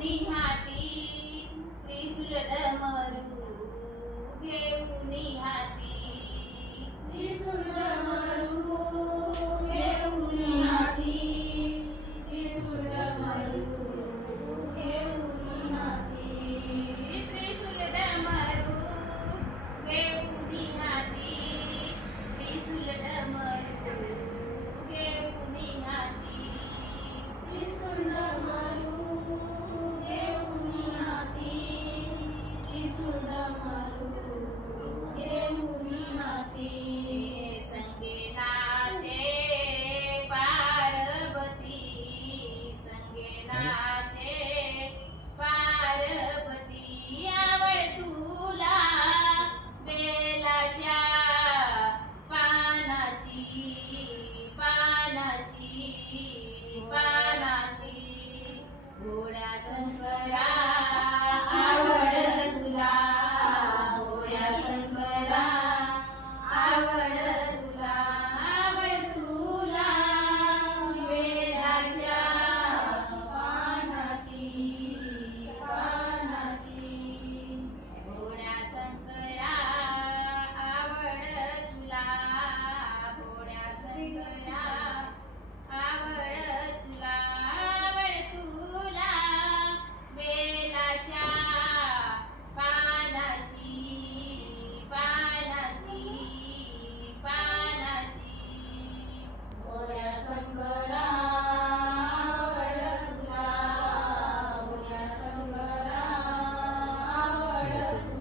घेऊनी हाती त्रिशूल डमरू घेऊनी हाती त्रिशूल डमरू घेऊनी हाती त्रिशूल डमरू घेऊनी हाती त्रिशूल डमरू घेऊनी हाती त्रिशूल डमरू घेऊनी हाती त्रिशूल डमरू घेऊनी हाती त्रिशूल डमरू घेऊनी हाती